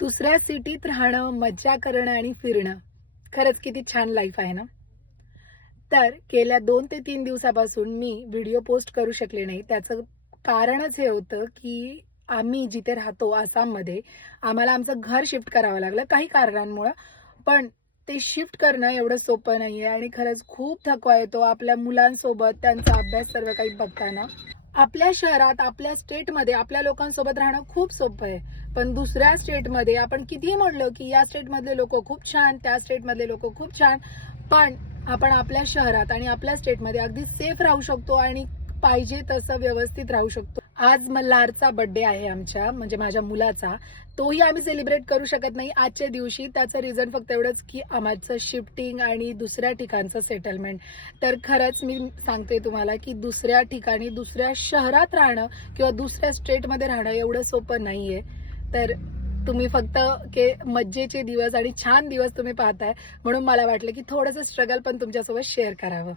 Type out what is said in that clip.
दुसऱ्या सिटीत राहणं, मज्जा करणं आणि फिरणं. खरंच किती छान लाईफ आहे ना? तर गेल्या 2 ते 3 दिवसापासून मी व्हिडिओ पोस्ट करू शकले नाही. त्याचं कारणच हे होतं, की आम्ही जिथे राहतो आसाममध्ये, आम्हाला आमचं घर शिफ्ट करावं लागलं काही कारणांमुळं. पण ते शिफ्ट करणं एवढं सोपं नाहीये आणि खरंच खूप थकवा येतो आपल्या मुलांसोबत त्यांचा अभ्यास सर्व काही बघताना. आपल्या शहरात, आपल्या स्टेटमध्ये आपल्या लोकांसोबत राहणं खूप सोपं आहे. पण दुसऱ्या स्टेटमध्ये आपण कितीही म्हटलं, की या स्टेटमधले लोकं खूप छान, त्या स्टेटमधले लोकं खूप छान. पण आपण आपल्या शहरात आणि आपल्या स्टेटमध्ये अगदी सेफ राहू शकतो आणि पाहिजे तसं व्यवस्थित राहू शकतो. आज मल्हारचा बर्थडे आहे आमच्या, म्हणजे माझ्या मुलाचा. तोही आम्ही सेलिब्रेट करू शकत नाही आजच्या दिवशी. त्याचं रिझन फक्त एवढंच, की आमचं शिफ्टिंग आणि दुसऱ्या ठिकाणचं सेटलमेंट. तर खरंच मी सांगते तुम्हाला, की दुसऱ्या ठिकाणी, दुसऱ्या शहरात राहणं किंवा दुसऱ्या स्टेटमध्ये राहणं एवढं सोपं नाहीये. तर तुम्ही फक्त मज्जेचे दिवस आणि छान दिवस तुम्ही पाहताय, म्हणून मला वाटलं, की थोडंसं स्ट्रगल पण तुमच्यासोबत शेअर करावं.